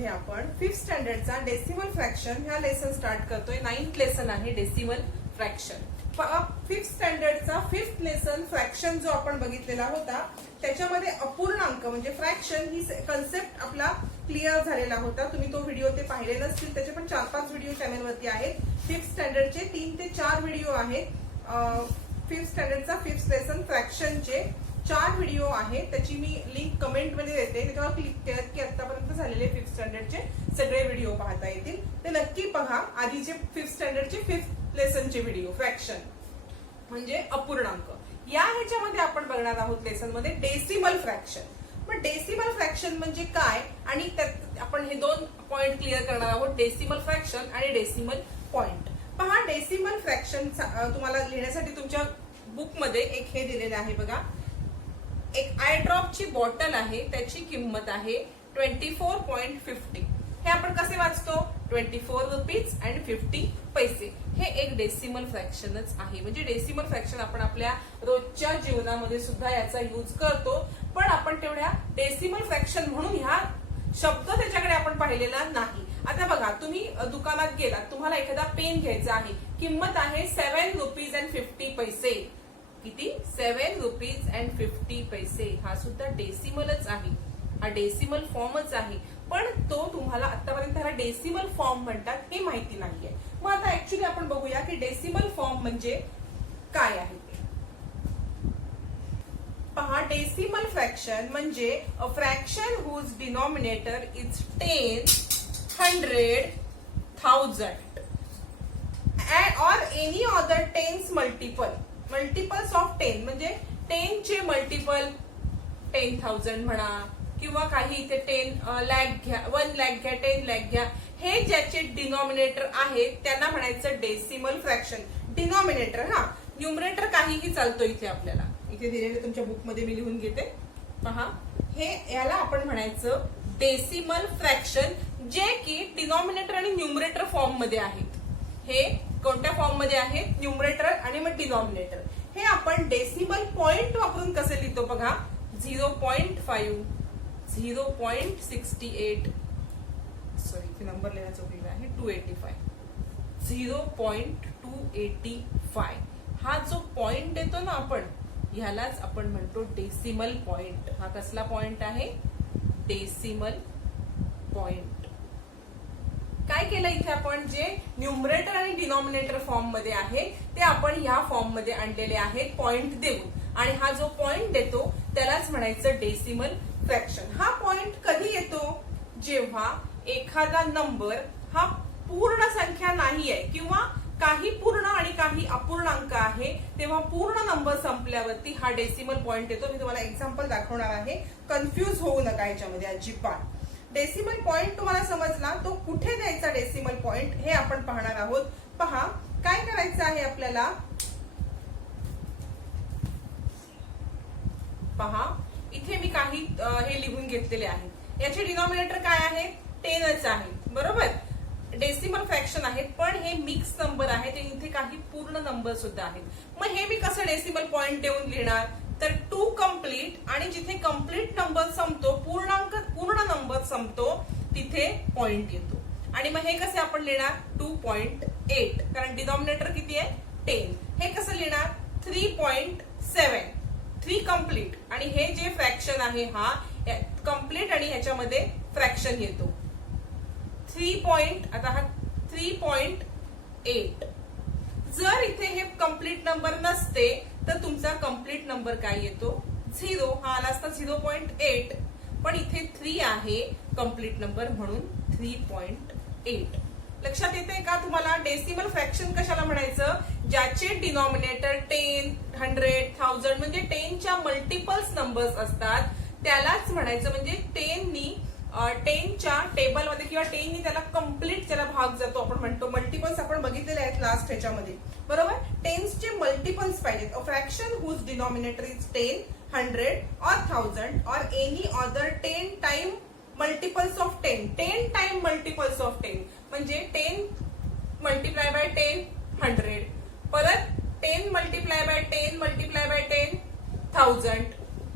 मध्ये आपण 5th स्टँडर्डचा decimal fraction ह्या लेसन स्टार्ट करतोय. 9th लेसन आहे decimal fraction. 5th स्टँडर्डचा 5th lesson fraction जो आपण बघितलेला होता त्याच्यामध्ये अपूर्णांक म्हणजे फ्रॅक्शन ही कन्सेप्ट आपला क्लिअर झालेला होता. तुम्ही तो व्हिडिओ ते पाहिले नसतील, त्याचे पण 4-5 व्हिडिओ चॅनलवरती आहेत. 5th स्टँडर्डचे 3 ते 4 व्हिडिओ आहेत. 5th स्टँडर्डचा 5th लेसन फ्रॅक्शनचे 4 व्हिडिओ आहेत. त्याची मी लिंक कमेंट मध्ये देते, त्याच्यावर क्लिक केलं की आतापर्यंत झालेले 5th स्टँडर्डचे सगळे व्हिडिओ पाहता येतील. ते नक्की पहा. आधीचे 5th स्टँडर्डचे 5th लेसनचे व्हिडिओ. फ्रॅक्शन म्हणजे अपूर्णांक. या ह्याच्यामध्ये आपण बघणार आहोत लेसन मध्ये डेसिमल फ्रॅक्शन. पण डेसिमल फ्रॅक्शन म्हणजे काय आणि त्यात आपण हे 2 पॉइंट क्लिअर करणार आहोत, डेसिमल फ्रॅक्शन आणि डेसिमल पॉइंट. पहा, डेसिमल फ्रॅक्शन तुम्हाला लिहिण्यासाठी तुमच्या बुक मध्ये एक हे दिलेलं आहे बघा. एक आय ड्रॉपची बॉटल आहे, त्याची किंमत आहे 24.50. हे आपण कसे वाचतो? 24 रुपीज अँड 50 पैसे. हे एक डेसिमल फ्रॅक्शनच आहे. म्हणजे डेसिमल फ्रॅक्शन आपण आपल्या रोजच्या जीवनामध्ये सुद्धा याचा यूज करतो. पण आपण तेवढ्या डेसिमल फ्रॅक्शन म्हणून ह्या शब्द त्याच्याकडे आपण पाहिलेला नाही. आता बघा, तुम्ही दुकानात गेलात, तुम्हाला एखादा पेन घ्यायचा आहे, किंमत आहे 7 रुपीज अँड 50 पैसे. किती? 7 रुपीज अँड 50 पैसे. हा सुद्धा डेसिमलच आहे, हा डेसिमल फॉर्मच आहे. पण तो तुम्हाला आतापर्यंत त्याला डेसिमल फॉर्म म्हणतात हे माहिती नाहीये. मग आता ऍक्च्युली आपण बघूया की डेसिमल फॉर्म म्हणजे काय आहे ते. पहा, डेसिमल फ्रॅक्शन म्हणजे a fraction whose denominator is 10, 100, 1000 or any other tens multiples of 10. म्हणजे 10 चे मल्टिपल 10,000 म्हणा, किंवा काही इथे 10 लाख घ्या, 1 लाख घ्या, 10 लाख घ्या. हे ज्याचे डिनॉमिनेटर आहेत त्यांना म्हणायचं डेसिमल फ्रॅक्शन. डिनॉमिनेटर, हा, न्यूमरेटर काहीही चालतो इथे आपल्याला. इथे दिलेले तुमच्या बुक मध्ये मी लिहून घेते. पहा, हे याला आपण म्हणायचं डेसिमल फ्रॅक्शन, जे की डिनॉमिनेटर आणि न्यूमरेटर फॉर्म मध्ये आहेत. हे कोणत्या फॉर्म मध्ये आहेत? न्यूमरेटर आणि मग डिनॉमिनेटर. हे आपण डेसिमल पॉइंट वापरून कसे लिहितो बघा. 0.5, 0.68, सॉरी इथे नंबर लिहायचा चुकलेला आहे, 285, 0.285. हा जो पॉइंट देतो ना आपण, ह्यालाच आपण म्हणतो डेसिमल पॉइंट. हा कसला पॉइंट आहे? Decimal point. काय केलं इथे आपण? जे न्यूमरेटर आणि डिनॉमिनेटर फॉर्म मध्ये आहे ते आपण ह्या फॉर्म मध्ये आणलेले आहेत पॉइंट देऊन. आणि हा जो पॉइंट देतो त्यालाच म्हणायचं डेसिमल फ्रॅक्शन. हा पॉइंट कधी येतो? जेव्हा एखादा नंबर हा पूर्ण संख्या नाही आहे किंवा काही पूर्ण आणि काही अपूर्णांक आहे, तेव्हा पूर्ण नंबर संपल्यावरती हा डेसिमल पॉइंट येतो. मी तुम्हाला एक्झाम्पल दाखवणार आहे, कन्फ्युज होऊ नका याच्यामध्ये अजिबात. डेसिमल पॉइंट तुम्हाला समजला, तो कुठे द्यायचा डेसिमल पॉइंट हे आपण पाहणार आहोत. पहा, काय करायचं आहे आपल्याला. पहा, इथे मी काही हे लिहून घेतलेले आहे. याचे डिनॉमिनेटर काय आहे? 10च आहे, बरोबर. डेसिमल फ्रॅक्शन आहेत, पण हे मिक्स नंबर आहेत, इथे काही पूर्ण नंबर सुद्धा आहेत. मग हे मी कसं डेसिमल पॉइंट देऊन लिहिणार? तर 2 कम्प्लीट, आणि जिथे कम्प्लीट नंबर संपतो, पूर्ण नंबर संपतो, तिथे पॉइंट येतो. आणि मग हे कसे आपण लिहिणार? 2.8, कारण डिनॉमिनेटर किती आहे? 10. हे कसं लिहिणार? 3.7, 3 कम्प्लीट, आणि हे जे फ्रॅक्शन आहे हा कम्प्लीट आणि ह्याच्यामध्ये फ्रॅक्शन येतो 3. आता हा 3.8. जर इथे हे कम्प्लीट नंबर नसते तर तुमचा कम्प्लीट नंबर काय येतो? 0. हा आला असता 0.8, पण इथे 3 आहे कम्प्लीट नंबर, म्हणून 3.8. लक्षात येते का तुम्हाला? डेसिमल फ्रॅक्शन कशाला म्हणायचं? ज्याचे डिनॉमिनेटर 10, 100, 1000 म्हणजे 10च्या मल्टिपल्स नंबर्स असतात त्यालाच म्हणायचं. म्हणजे 10च्या टेबलमध्ये किंवा 10नी त्याला कम्प्लीट त्याला भाग जातो, आपण म्हणतो. मल्टिपल्स आपण बघितलेले आहेत लास्ट ह्याच्यामध्ये, बरोबर. 10चे मल्टिपल्स पाहिजेत. A fraction whose denominator is 10, 100 or 1000 or any other 10 time multiples of 10. 10 time multiples of 10 म्हणजे 10 मल्टिप्लाय बाय 10, 100. परत 10 multiply by 10 multiply by 10, 1000.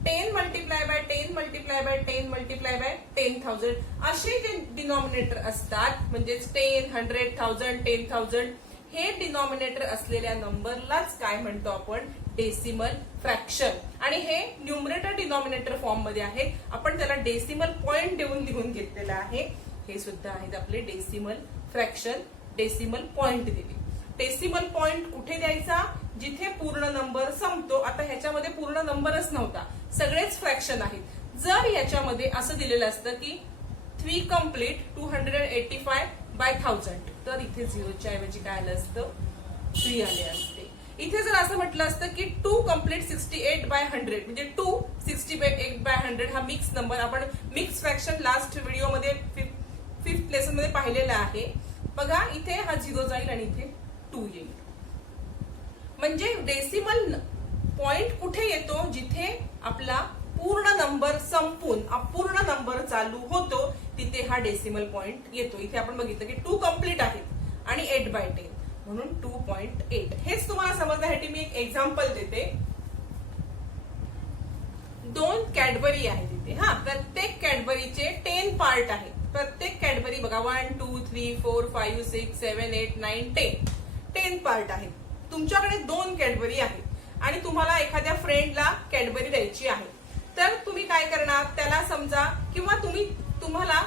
10 multiply by 10 multiply by 10 multiply by 10,000 असे जे डिनॉमिनेटर असतात, म्हणजेच 10, 100, 1000, 10,000 हे डिनॉमिनेटर असलेल्या नंबरलाच काय म्हणतो आपण, डेसिमल फ्रॅक्शन. आणि हे न्यूमरेटर डिनॉमिनेटर फॉर्म मध्ये आहे. आपण त्याला डेसिमल पॉइंट देऊन लिहून घेतलेलं आहे. हे सुद्धा आहेत आपले डेसिमल फ्रॅक्शन. डेसिमल पॉइंट दिले. डेसिमल पॉइंट कुठे द्यायचा, जिथे पूर्ण नंबर संपतो. आता ह्याच्यामध्ये पूर्ण नंबरच नव्हता, सगळेच फ्रॅक्शन आहेत. जर याच्यामध्ये असं दिलेलं असतं की 3 कम्प्लीट 285 बाय 1000, तर इथे 0च्या ऐवजी काय आलं असतं, 3 आले असते. इथे जर असं म्हटलं असतं की 2 कम्प्लीट 68 बाय 100, म्हणजे 2 68 बाय 100 हा मिक्स नंबर. आपण मिक्स फ्रॅक्शन लास्ट व्हिडिओमध्ये 5th लेसन मध्ये पाहिलेला आहे. बघा इथे हा 0 जाईल आणि इथे 2 येईल. म्हणजे डेसिमल पॉइंट कुठे येतो, जिथे आपला पूर्ण नंबर संपून अपूर्ण नंबर चालू होतो, तिथे हा डेसिमल पॉइंट येतो. इथे आपण बघितलं की 2 कम्प्लीट आहेत आणि 8 बाय 10 म्हणून 2.8. हेच तुम्हाला समजण्यासाठी मी एक एक्झाम्पल देते. 2 कॅडबरी आहेत इथे. प्रत्येक कॅडबरीचे 10 पार्ट आहेत. प्रत्येक कॅडबरी बघा 1, 2, 3, 4, 5, 6, 7, 8, 9, 10 पार्ट आहेत. तुमच्याकडे 2 कॅडबरी आहेत आणि तुम्हाला एखाद्या फ्रेंडला कॅडबरी द्यायची आहे. तर तुम्ही काय करणार, त्याला समजा, किंवा तुम्हाला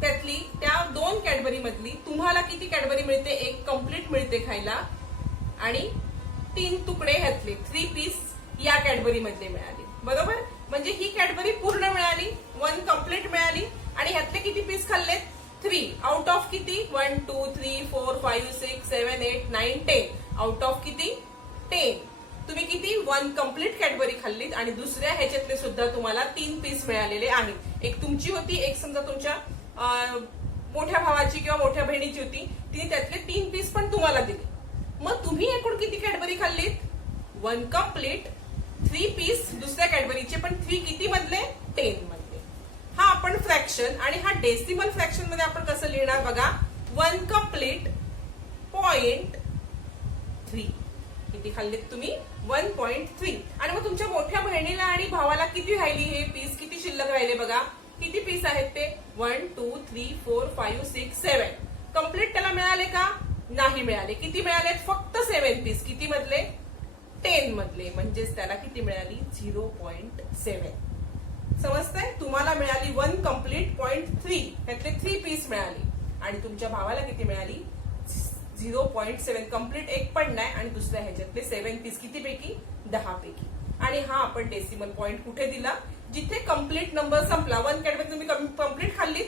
त्यातली त्या 2 कॅडबरी मधली तुम्हाला किती कॅडबरी मिळते, 1 कम्प्लीट मिळते खायला आणि 3 तुकडे ह्यातले 3 पीस या कॅडबरी मधले मिळाले. बरोबर, म्हणजे ही कॅडबरी पूर्ण मिळाली, 1 कम्प्लीट मिळाली आणि ह्यातले किती पीस खाल्लेत, 3 आउट ऑफ किती, 1, 2, 3, 4, 5, 6, 7, 8, 9, 10 आउट ऑफ किती, 10. तुम्ही किती, 1 कम्प्लीट कॅडबरी खाल्लीत आणि दुसऱ्या ह्याच्यातले सुद्धा तुम्हाला 3 पीस मिळालेले आहेत. एक तुमची होती, एक समजा तुमच्या मोठ्या भावाची किंवा मोठ्या बहिणीची होती, तिने त्यातले 3 पीस पण तुम्हाला दिले. मग तुम्ही एकूण किती कॅडबरी खाल्लीत, 1 कम्प्लीट, 3 पीस दुसऱ्या कॅडबरीचे, पण 3 किती मधले, 10 मधले. हा आपण फ्रॅक्शन. आणि हा डेसिमल फ्रॅक्शन मध्ये आपण कसं लिहिणार बघा, 1 कम्प्लीट 0.3. किती खाल्लीत तुम्ही, 1.3. आणि मग तुमच्या मोठ्या बहिणीला आणि भावाला किती राहिली, हे पीस किती शिल्लक राहिले बघा, किती पीस आहेत ते, 1, 2, 3, 4, 5, 6, 7. कम्प्लीट त्याला मिळाले का, नाही मिळाले. किती मिळाले, फक्त 7 पीस. किती मधले, 10 मधले. म्हणजेच त्याला किती मिळाली, 0.7. समजतंय, तुम्हाला मिळाली 1 कम्प्लीट 0.3, त्यातले 3 पीस मिळाली आणि तुमच्या भावाला किती मिळाली, 0.7. कम्प्लीट एक पण नाही आणि दुसऱ्या ह्याच्यातले 7 पीस किती पैकी, 10 पैकी. आणि हा आपण डेसिमल पॉइंट कुठे दिला, जिथे कम्प्लीट नंबर संपला. 1 कॅडबरी तुम्ही कम्प्लीट खाल्लीत,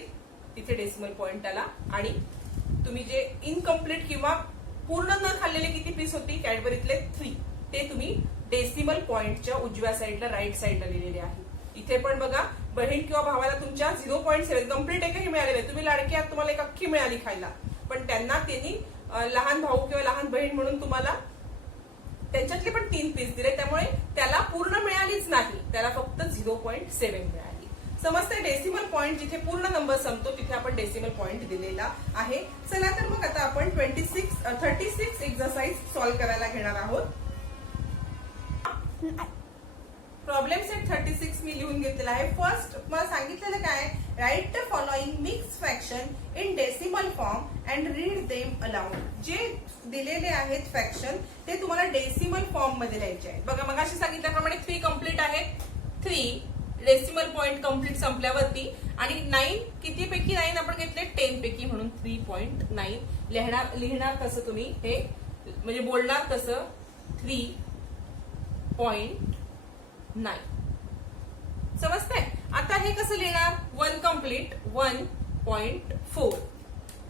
तिथे डेसिमल पॉइंट आला. आणि तुम्ही जे इनकम्प्लीट किंवा पूर्ण न खाल्लेले किती पीस होती कॅडबरीतले, 3, ते तुम्ही डेसिमल पॉइंटच्या उजव्या साईडला, राईट साईडला लिहिलेले आहे. इथे पण बघा, बहीण किंवा भावाला तुमच्या 0.7 कम्प्लीट एकही मिळालेले, तुम्ही लाडकी आहात, तुम्हाला एक अख्खी मिळाली खायला, पण त्यांना त्यांनी लहान भाऊ किंवा लहान बहीण म्हणून तुम्हाला त्यांच्यातले पण 3 पीस दिले, त्यामुळे त्याला पूर्ण मिळालीच नाही, त्याला फक्त 0.7 मिळाली. समजते, डेसिमल पॉइंट जिथे पूर्ण नंबर संपतो तिथे आपण डेसिमल पॉइंट दिलेला आहे. चला तर मग आता आपण 36 एक्सरसाइज सॉल्व्ह करायला घेणार आहोत. प्रॉब्लेम सेट 36 मी लिहून घेतलेला आहे. फर्स्ट मला सांगितलेलं काय, write the following mix fraction in decimal form and read them allowed. जे दिलेले आहेत फ्रॅक्शन ते तुम्हाला डेसिमल फॉर्म मध्ये लिहायचे आहेत. बघा, मगाशी सांगितल्याप्रमाणे 3 कम्प्लीट आहेत, 3 डेसिमल पॉइंट कम्प्लीट संपल्यावरती, आणि 9 किती पैकी 9 आपण घेतले, 10 पैकी, म्हणून 3.9. लिहिणार कसं तुम्ही हे, म्हणजे बोलणार कसं, 3.9. समजतंय. आता हे कसं लिहिणार, 1 कम्प्लीट 1.4.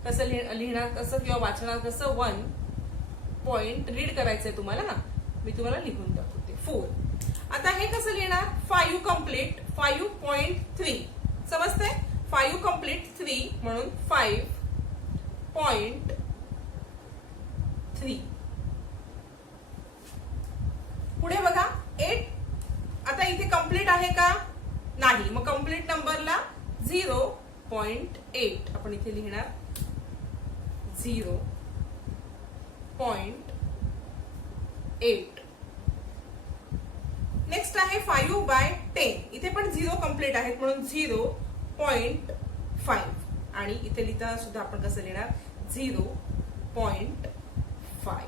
कसं लिहिणार कसं किंवा वाचणार कसं, 1 पॉइंट रीड करायचंय तुम्हाला ना, मी तुम्हाला लिहून दाखवते, 4. आता हे कसं लिहिणार, 5 कम्प्लीट 5.3. समजतंय, 5 कम्प्लीट 3 म्हणून 5.3. पुढे बघा 8. आता इथे कम्प्लीट आहे का, नाही, मग कम्प्लीट नंबरला 0.8 आपण इथे लिहिणार, 0.8. नेक्स्ट आहे 5/10. इथे पण 0 कम्प्लीट आहेत म्हणून 0.5 आणि इथे लिहिताना सुद्धा आपण कसं लिहिणार 0.5.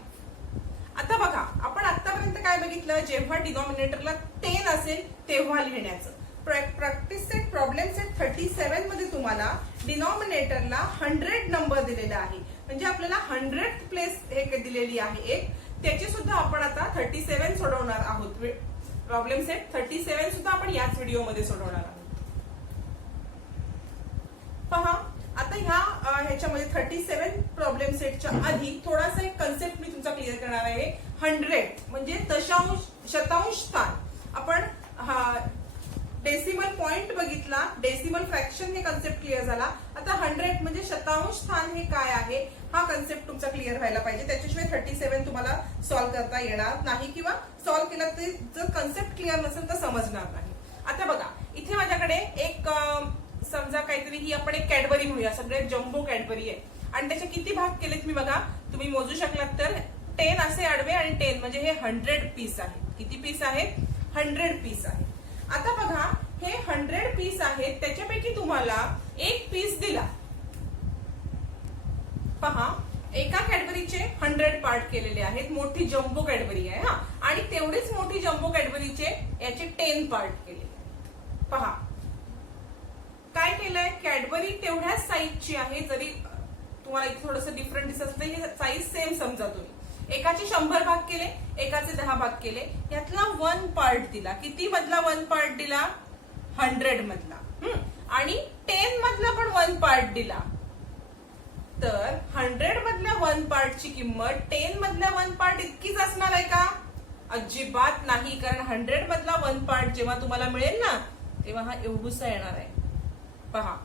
आता बघा आपण आतापर्यंत काय बघितलं, जेव्हा डिनॉमिनेटरला 10 असेल तेव्हा लिहिण्याचं. प्रॅक्टिस सेट प्रॉब्लेम सेट 37 मध्ये तुम्हाला डिनॉमिनेटरला 100 नंबर दिलेला आहे, म्हणजे आपल्याला 100th प्लेस हे दिलेली आहे एक, त्याची सुद्धा आपण आता 37 सोडवणार आहोत. प्रॉब्लेम सेट 37 सुद्धा आपण याच व्हिडिओमध्ये सोडवणार आहोत. पहा आता ह्याच्यामध्ये 37 प्रॉब्लेम सेटच्या आधी थोडासा एक कन्सेप्ट मी तुमचा क्लिअर करणार आहे. 100 म्हणजे दशांश शतांश स्थान. आपण डेसिमल पॉइंट बघितला, डेसिमल फ्रॅक्शन हे कन्सेप्ट क्लिअर झाला. आता 100 म्हणजे शतांश स्थान हे काय आहे हा कन्सेप्ट तुमचा क्लिअर व्हायला पाहिजे, त्याच्याशिवाय 37 तुम्हाला सॉल्व्ह करता येणार नाही, किंवा सॉल्व्ह केला तरी जर कन्सेप्ट क्लिअर नसेल तर समजणार नाही. आता बघा इथे माझ्याकडे एक समजा काहीतरी ही आपण एक कॅडबरी म्हणूया, सगळे जम्बो कॅडबरी आहे आणि त्याचे किती भाग केलेत मी बघा तुम्ही मोजू शकलात तर 10 असे आडवे आणि 10 म्हणजे हे 100 पीस आहेत. किती पीस आहेत? 100 पीस आहेत. आता बघा हे 100 पीस आहेत, त्याच्यापैकी तुम्हाला एक पीस दिला. पहा एका कॅडबरीचे 100 पार्ट केलेले आहेत, मोठी जम्बो कॅडबरी आहे हा, आणि तेवढीच मोठी जम्बो कॅडबरीचे याचे 10 पार्ट केले. पहा काय केलंय, कॅडबरी तेवढ्याच साईजची आहे, जरी तुम्हाला इथे थोडंसं डिफरंट दिसत असलं, हे साईज सेम समजा तुम्ही. एकाचे 100 भाग केले, एकाचे 10 भाग केले, यातला 1 पार्ट दिला. किती मधला 1 पार्ट दिला? 100 मधला. आणि 10 मधला पण 1 पार्ट दिला. तर 100 मधल्या 1 पार्टची किंमत 10 मधल्या 1 पार्ट इतकीच असणार आहे का? अजिबात नाही, कारण 100 मधला 1 पार्ट जेव्हा तुम्हाला मिळेल ना तेव्हा हा एवढूसा येणार आहे. पहा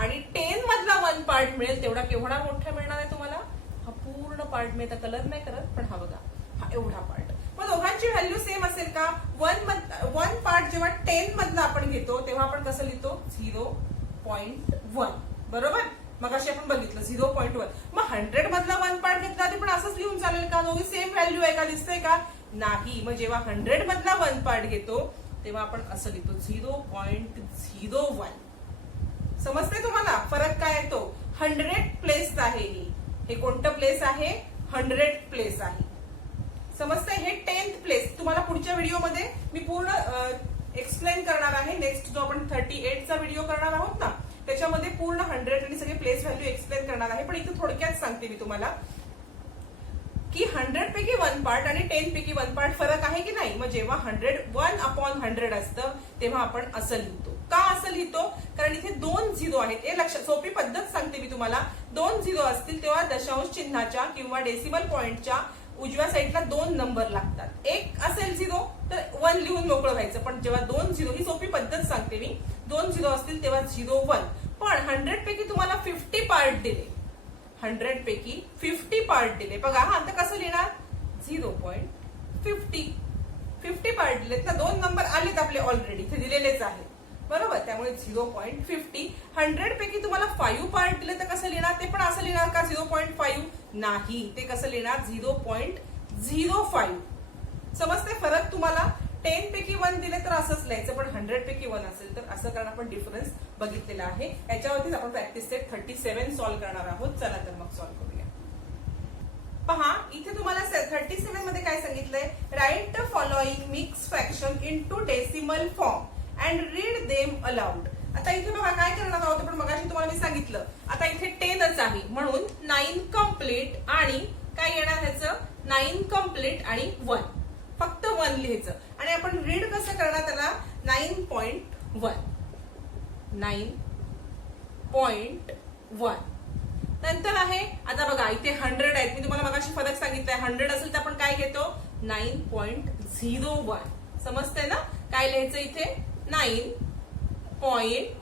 आणि 10 मधला 1 पार्ट मिळेल तेवढा केवढा मोठा मिळणार आहे तुम्हाला? हा पूर्ण पार्ट मी आता कलर नाही करत, पण हा बघा हा एवढा पार्ट. मग दोघांची व्हॅल्यू सेम असेल का? 1 पार्ट जेव्हा 10 मधला आपण घेतो तेव्हा आपण कसं लिहितो? 0.1. बरोबर, मग अशी आपण बघितलं 0.1. मग 100 मधला 1 पार्ट घेतला तरी पण असंच लिहून चालेल का? दोघी सेम व्हॅल्यू आहे का? दिसतंय का? नाही. मग जेव्हा 100 मधला 1 पार्ट घेतो तेव्हा आपण असं लिहितो 0.01. समजते तुम्हाला फरक काय आहे तो? 100 प्लेस आहे. हे कोणतं प्लेस आहे? 100 प्लेस आहे. समजते? हे 10th प्लेस तुम्हाला पुढच्या व्हिडिओमध्ये मी पूर्ण एक्सप्लेन करणार आहे. नेक्स्ट जो आपण 38 चा व्हिडिओ करणार आहोत ना त्याच्यामध्ये पूर्ण 100 आणि सगळे प्लेस व्हॅल्यू एक्सप्लेन करणार आहे. पण इथे थोडक्यात सांगते मी तुम्हाला की 100 पैकी 1 पार्ट आणि 10 पैकी 1 पार्ट फरक आहे की नाही. मग जेव्हा 1/100 असतं तेव्हा आपण असं लिहितो. का असं लिहितो? कारण इथे 2 झिरो आहेत. हे लक्षात, सोपी पद्धत सांगते मी तुम्हाला. 2 झिरो असतील तेव्हा दशांश चिन्हाच्या किंवा डेसिमल पॉइंटच्या उजव्या साईडला 2 नंबर लागतात. एक असेल 0 तर 1 लिहून मोकळं व्हायचं. पण जेव्हा 2 झिरो, ही सोपी पद्धत सांगते मी, 2 झिरो असतील तेव्हा 0-1. पण 100 पैकी तुम्हाला 50 पार्ट दिले, 100 पैकी 50 पार्ट दिले. बघा हा आता कसं लिहिणार? 0.50. 50 पार्ट दिलेत ना, 2 नंबर आलेत आपले ऑलरेडी, इथे दिलेलेच आहेत. बरोबर, त्यामुळे 0.50. 100 पैकी तुम्हाला 5 पार्ट दिले तर कसं लिहिणार? ते पण असं लिहिणार का 0.5? नाही, ते कसं लिहिणार? 0.05. समजते फरक तुम्हाला? 10 पैकी 1 दिले तर असंच लिहायचं, पण 100 पैकी 1 असेल तर असं कारण आपण डिफरन्स बघितलेला आहे. याच्यावरतीच आपण प्रॅक्टिस सेट 37 सॉल्व्ह करणार आहोत. चला तर मग सॉल्व्ह करूया. पहा इथे तुम्हाला 37 मध्ये काय सांगितलंय? Write the following mix fraction into decimal form and read them allowed. आता इथे बघा काय करणार आहोत आपण, मगाशी तुम्हाला मी सांगितलं. आता इथे 10च आहे म्हणून 9 कम्प्लीट आणि काय येणार ह्याचं? 9 कम्प्लीट आणि 1. फक्त 1 लिहायचं आणि आपण रीड कसं करणार त्याला? 9.1. 9.1 नंतर आहे. आता बघा इथे 100 आहेत, मी तुम्हाला मगाशी फरक सांगितलाय. 100 असेल तर आपण काय घेतो? 9.01. समजतंय ना? काय लिहायचं इथे? 9.01.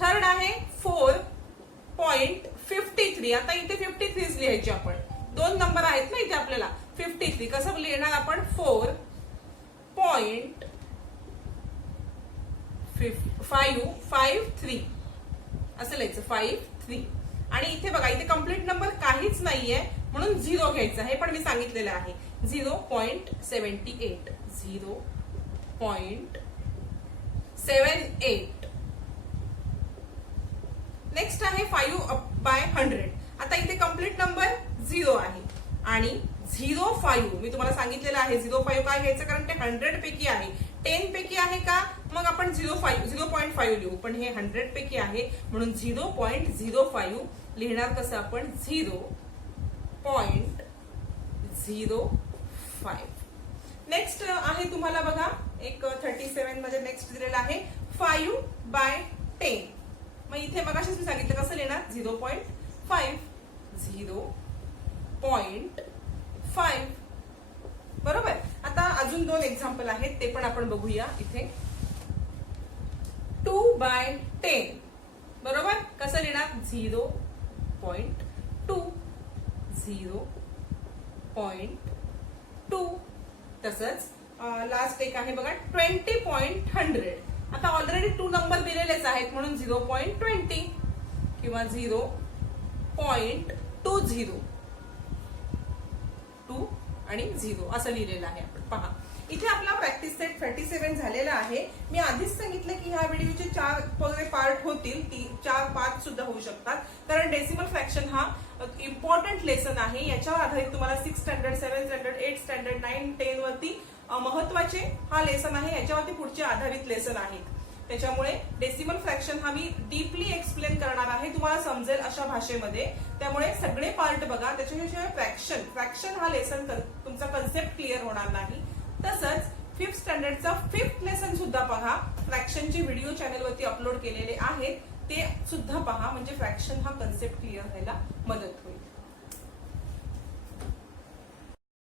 थर्ड आहे 4.53. आता इथे 53 लिहायचे आपण, 2 नंबर आहेत ना इथे आपल्याला. 53 कसं लिहिणार आपण? 4.553 असं लिहायचं. 53. आणि इथे बघा इथे कम्प्लीट नंबर काहीच नाहीये म्हणून 0 घ्यायचं हे पण मी सांगितलेलं आहे. 0.78 0.78. नेक्स्ट आहे 5/100. आता इथे कम्प्लीट नंबर 0 आहे आणि 0.5 मी तुम्हाला सांगितलेलं आहे 0.5 काय घ्यायचं कारण ते 100 पैकी आहे. 10 पैकी आहे का मग आपण 0.5 लिहू, पण हे 100 पैकी आहे म्हणून 0.05 लिहिणार कसं आपण 0.05. नेक्स्ट आहे तुम्हाला बघा एक 37 मध्ये नेक्स्ट दिलेला आहे 5/10. मग इथे मगाशीच मी सांगितलं कसं लिहिणार 0.5 0.5 बरोबर. आता अजून 2 एक्झाम्पल आहेत ते पण आपण बघूया. इथे 2/10 बरोबर कसं लिहिणार 0.2 0.2. तसंच लास्ट एक आहे बघा 20.100. आता ऑलरेडी 2 नंबर दिलेलेच आहेत म्हणून 0.20 किंवा 0.20 2 आणि 0 असं लिहिलेलं आहे. आपण पहा इथे आपला प्रॅक्टिस सेट 37 झालेला आहे. मी आधीच सांगितलं की ह्या व्हिडिओचे 4 पार्ट होतील, 4-5 सुद्धा होऊ शकतात कारण डेसिमल फ्रॅक्शन हा इम्पॉर्टंट लेसन आहे. याच्यावर आधारित तुम्हाला 6 स्टँडर्ड 7 स्टँडर्ड 8 स्टँडर्ड 9 10 वरती महत्वाचे हा लेसन आहे. याच्यावरती पुढचे आधारित लेसन आहेत. त्याच्यामुळे डेसिमल फ्रॅक्शन हा मी डीपली एक्सप्लेन करणार आहे, तुम्हाला समजेल अशा भाषेमध्ये. त्यामुळे सगळे पार्ट बघा. त्याच्याशिवाय फ्रॅक्शन हा लेसन तुमचा कन्सेप्ट क्लिअर होणार नाही. तसंच 5th स्टँडर्डचा 5th लेसन सुद्धा पहा. फ्रॅक्शनचे व्हिडिओ चॅनलवरती अपलोड केलेले आहेत ते सुद्धा पहा म्हणजे फ्रॅक्शन हा कन्सेप्ट क्लिअर व्हायला मदत होईल.